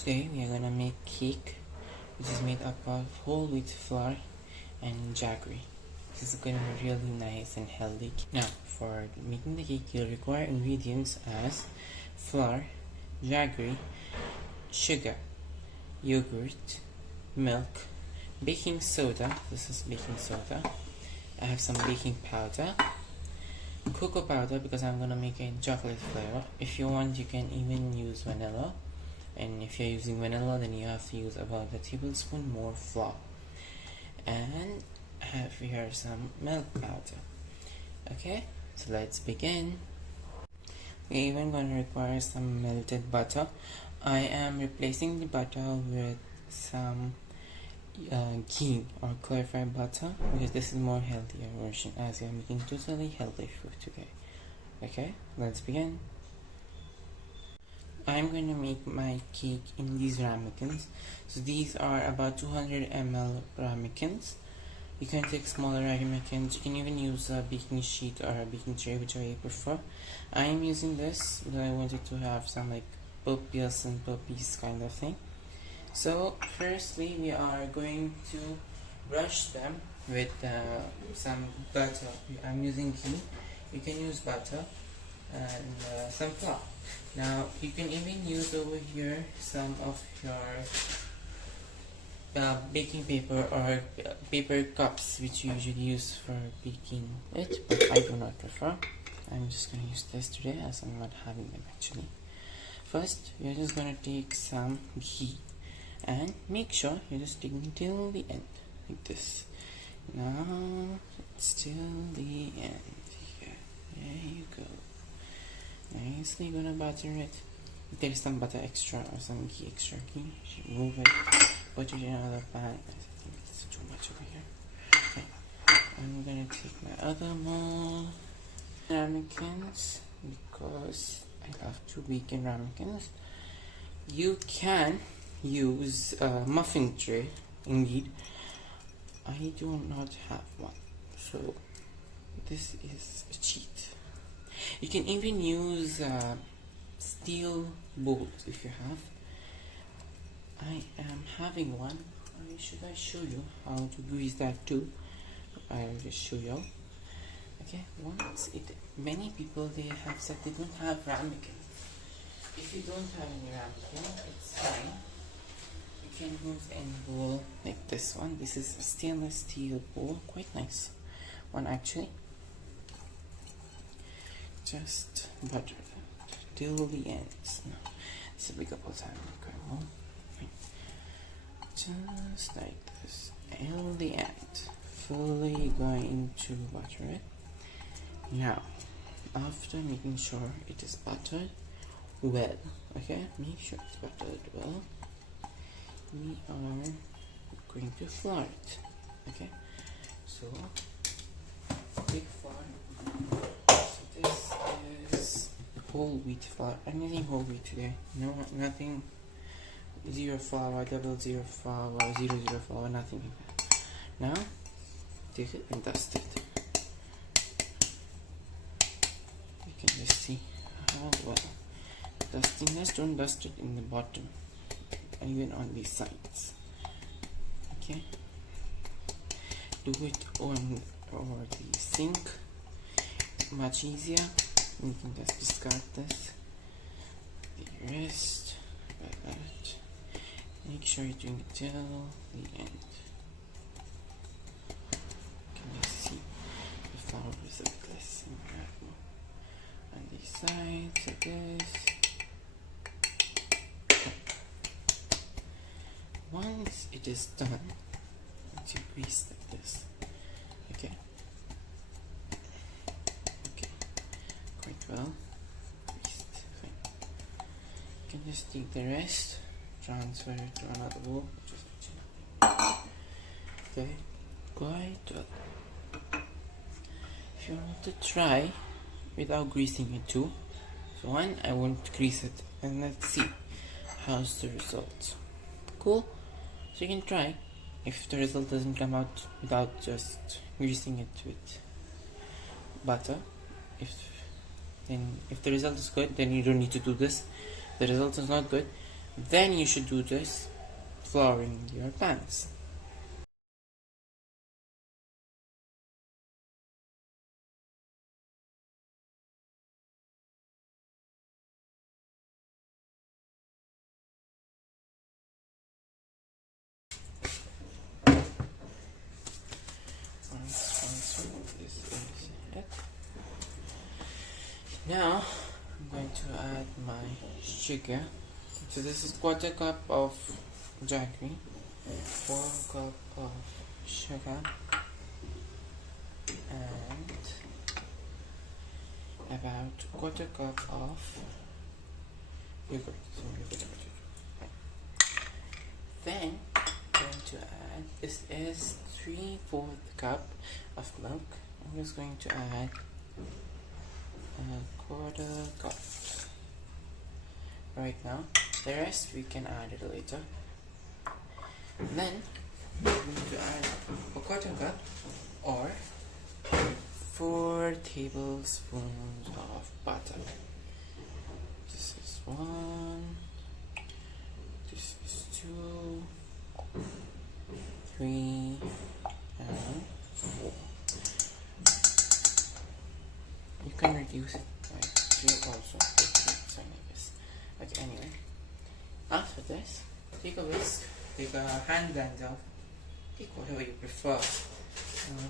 Today we are gonna make cake, which is made up of whole wheat flour and jaggery. This is gonna be really nice and healthy. Now, for making the cake, you'll require ingredients as flour, jaggery, sugar, yogurt, milk, baking soda. This is baking soda. I have some baking powder, cocoa powder because I'm gonna make a chocolate flavor. If you want, you can even use vanilla. And if you're using vanilla, then you have to use about a tablespoon more flour. And I have here some milk powder. Okay, so let's begin. We're even going to require some melted butter. I am replacing the butter with some ghee or clarified butter because this is more healthier version as we are making totally healthy food today. Okay, let's begin. I'm going to make my cake in these ramekins. So these are about 200 ml ramekins. You can take smaller ramekins. You can even use a baking sheet or a baking tray, whichever you prefer. I am using this because I wanted to have some like puppies and puppies kind of thing. So firstly, we are going to brush them with some butter. I'm using ghee. You can use butter and some flour. Now you can even use over here some of your baking paper or paper cups which you usually use for baking it, but I do not prefer. I'm just going to use this today as I'm not having them actually. First, you're just going to take some ghee and make sure you're just taking till the end like this. Now it's till the end here. There you go. Nicely gonna butter it. If there is some butter extra or some ghee extra ghee, you move it, put it in another pan. I think it's too much over here. Okay. I'm gonna take my other more ramekins because I love to bake in ramekins. You can use a muffin tray. Indeed, I do not have one, so this is a cheat. You can even use steel bowls if you have. I am having one. Should I show you how to grease that too? I'll just show you. Okay, many people they have said they don't have ramekin. If you don't have any ramekin, it's fine. You can use any bowl like this one. This is a stainless steel bowl, quite nice one actually. Just butter it till the end. No, it's a big couple time. Just like this till the end. Fully going to butter it. Now, after making sure it is buttered well, okay, make sure it's buttered well. We are going to flour it. Okay, so big flour. This is whole wheat flour. I'm using whole wheat today. No, nothing zero flour, double zero flour, 00 flour, nothing like that. Now, take it and dust it. You can just see how well. Dusting this, don't dust it in the bottom, even on these sides. Okay. Do it on over the sink. Much easier. You can just discard this. The rest like that. Make sure you're doing it till the end. You can just see the flour is a bit less on these sides like this. Once it is done, you grease like this. Okay. Well, fine. You can just take the rest, transfer it to another bowl. Okay, quite well. If you want to try without greasing it too, so one, I won't grease it, and let's see how's the result. Cool. So you can try. If the result doesn't come out without just greasing it with butter, if the result is good, then you don't need to do this. The result is not good, Then you should do this flouring your pans. This is it. Now I'm going to add my sugar. So this is 1/4 cup of jaggery, 1 cup of sugar, and about 1/4 cup of yogurt. Then I'm going to add, this is 3/4 cup of milk. I'm just going to add a 1/4 cup right now. The rest we can add it later. Then I'm going to add a 1/4 cup or 4 tablespoons of butter. This is 1, this is 2, 3, and 4. You can reduce it by 3 also. Okay, anyway, after this, take a whisk, take a hand blender, take whatever you prefer.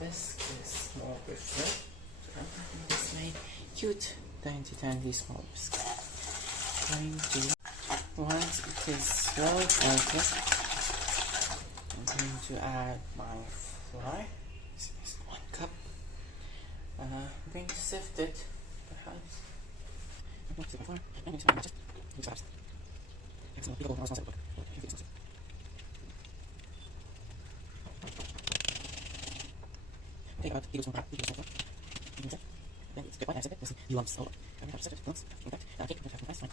This is more preferred, so I'm going to use my cute tiny small whisk. Once it is well melted, I'm going to add my flour. This is 1 cup. I'm going to sift it, perhaps. I'm going to sift my flour. I'm going to add take out tablespoon of then it's good. I said it. This is lumps. So I'm going to set it once. In fact, I'll take it and have fine.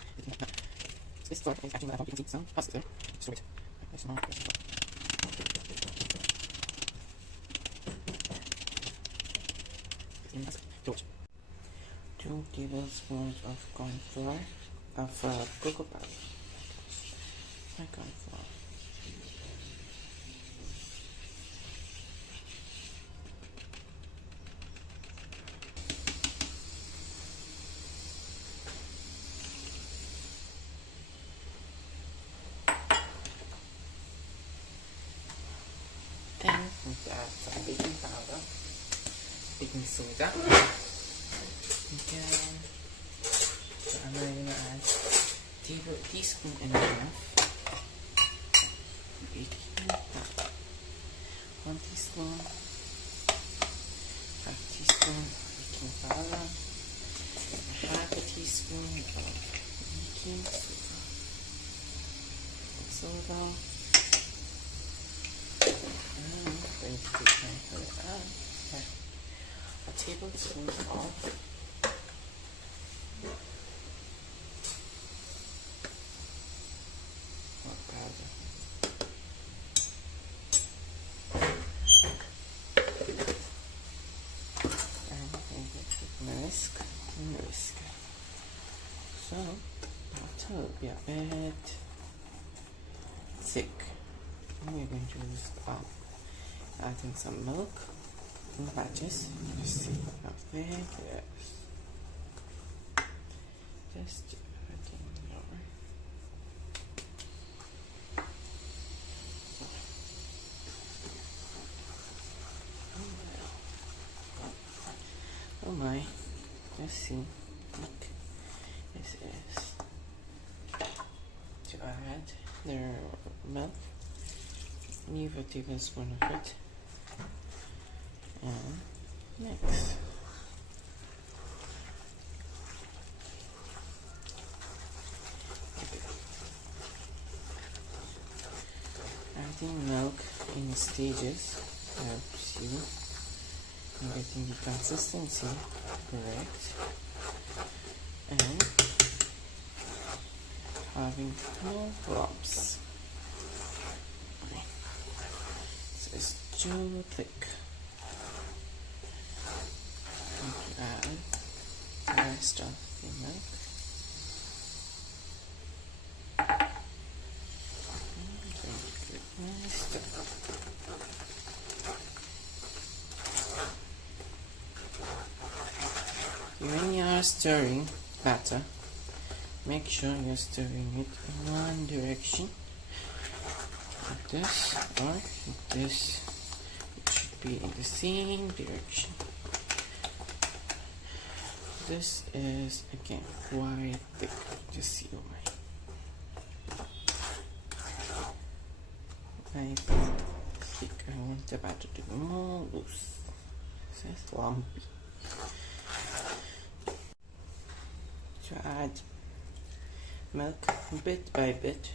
This flour is actually what I want. You can see some pasta there. Store it. That's not good. 2 tablespoons of corn flour, of cocoa powder. My corn flour. Then we add some baking powder, baking soda. Again, so I'm going to add a teaspoon and a half baking powder. 1 teaspoon, half teaspoon baking powder, half a teaspoon of baking soda. And I'm going to take a tablespoon of powder. And I'm going to take my whisk and whisk. So batter will be a bit thick. And we're going to use adding some milk in batches. Just see how thick it is. Just adding your oh my, let's see. Look, this is to add the milk. Leave a tablespoon of it and mix. Adding milk in stages helps you in getting the consistency correct and having no lumps. So it's too thick. I'm going to add the rest of the milk. are stirring batter, make sure you're stirring it in one direction, like this, or like this. It should be in the same direction. This is again quite thick. Just see over I think I want the batter to be more loose. This is lumpy. To add milk bit by bit,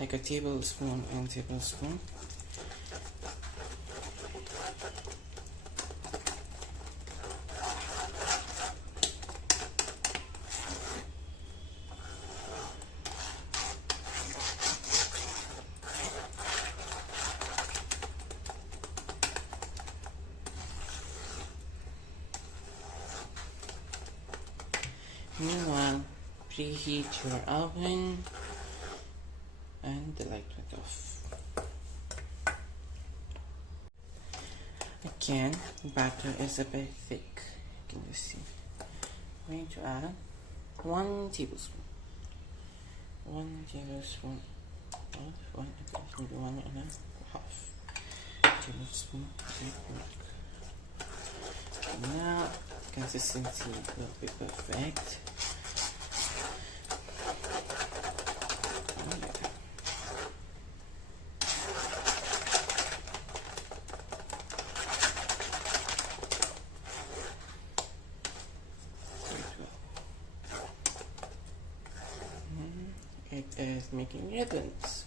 like a tablespoon and tablespoon. Meanwhile, preheat your oven and the light went off. Again, the batter is a bit thick. You can just see. I'm going to add 1 tablespoon. 1 tablespoon of one and a half tablespoon of milk. Now, consistency will be perfect. It is making ribbons.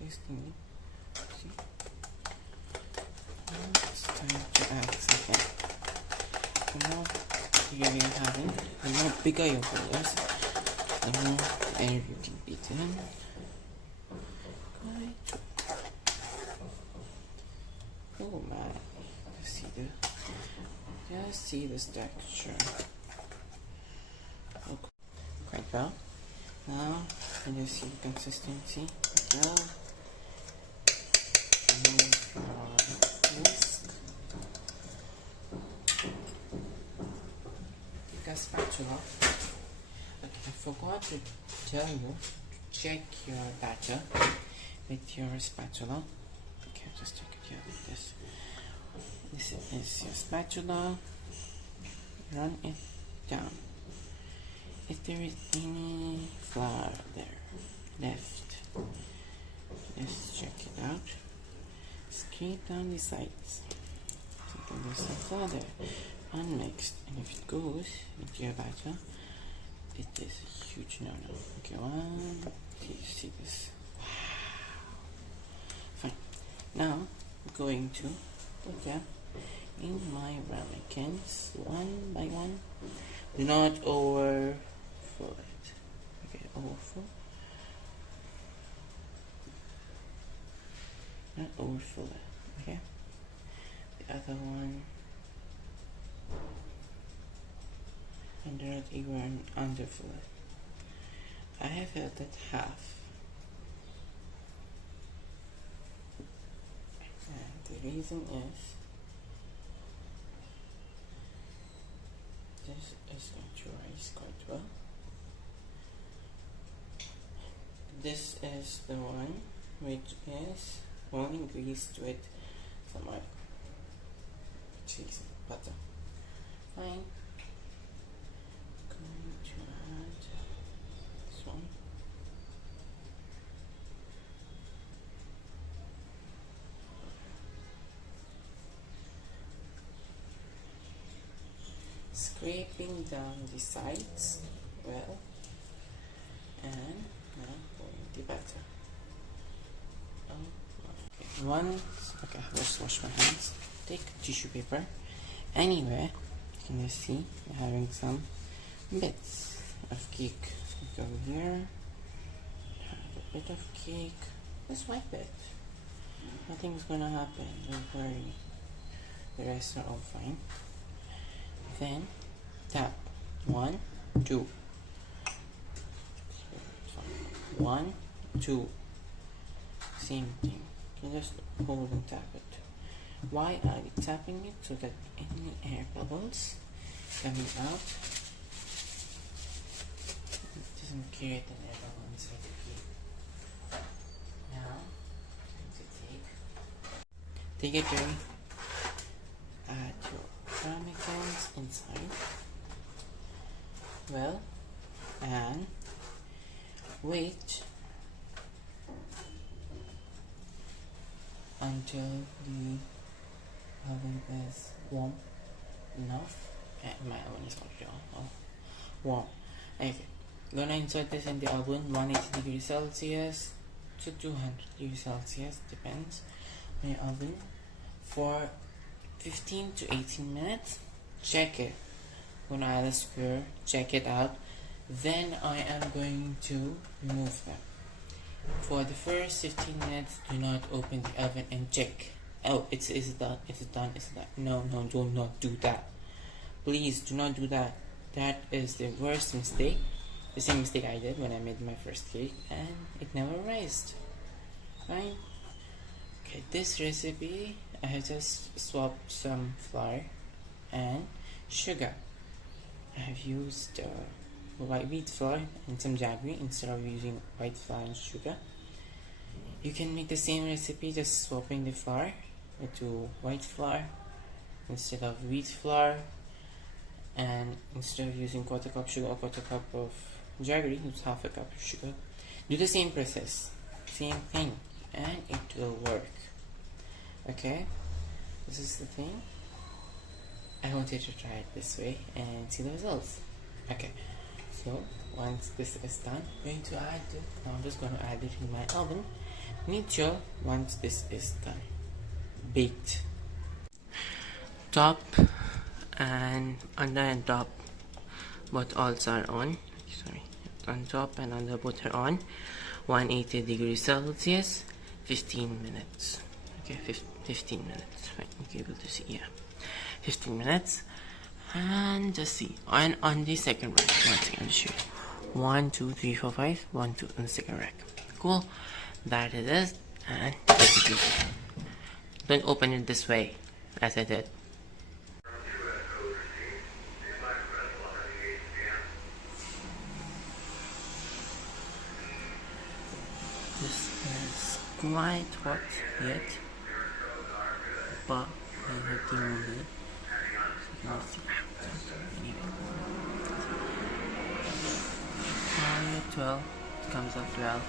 Interesting. See? It's time to add something. The more bigger you have it, the more bigger your ball is, the more air you can beat in. Right. Oh man, just see this texture. Oh, quite well. Now, can you see the consistency? Well, whisk. Take a spatula. Okay, I forgot to tell you to check your batter with your spatula. Okay, I'll just check it here like this. This is your spatula. Run it down. If there is any flour there left, let's check it out. Scrape down the sides. So there's some flour there, unmixed, and if it goes into your batter, it is a huge no-no. Okay, one, two, see this? Wow. Fine. Now I'm going to put them in my ramekins one by one. Do not overfill it. Okay, overfill. Not overfill it. Okay. The other one. And do not even underfill it. I have filled it half. And the reason is this is going to rise quite well. This is the one which is only greased with some oil, cheese, butter. Fine. Going to add this one. Scraping down the sides well, and now pouring the batter. Okay, let's wash my hands. Take tissue paper anywhere you can just see you're having some bits of cake. Go here, have a bit of cake, just wipe it. Nothing's gonna happen, don't worry. The rest are all fine. Then tap 1, 2. 1, 2. Same thing. You just hold and tap it. Why are we tapping it? So that any air bubbles coming out. It doesn't create an error inside the key. Now, I'm going to take it ready. Add your chemicals inside. Well, and wait until the oven is warm enough. My oven is already warm. Okay, gonna insert this in the oven 180 degrees Celsius to 200 degrees Celsius, depends on your oven, for 15 to 18 minutes. Check it. Gonna add a skewer, check it out. Then I am going to remove them. For the first 15 minutes, do not open the oven and check. Oh, is it done? Is it done? Is it done? No, do not do that. Please do not do that. That is the worst mistake. The same mistake I did when I made my first cake and it never raised. Fine. Okay, this recipe I have just swapped some flour and sugar. I have used white wheat flour and some jaggery instead of using white flour and sugar. You can make the same recipe just swapping the flour to white flour instead of wheat flour, and instead of using quarter cup sugar or quarter cup of jaggery, use half a cup of sugar. Do the same process, same thing, and it will work. Okay, this is the thing. I want you to try it this way and see the results. Okay, so once this is done, I'm going to add it. Now I'm just going to add it in my oven. Make sure once this is done, baked. Top and under and top, both also are on. Sorry, on top and under both are on. 180 degrees Celsius, 15 minutes. Okay, 15 minutes. Right, you'll be able to see. Yeah. 15 minutes, and just see on the second rack. One second, I'll show you. 1 2 3 4 5 1 2 on the second rack. Cool, that it is. And don't open it this way as I did. This is quite hot yet, but I have to remove it. Anyway, 12, it comes up 12.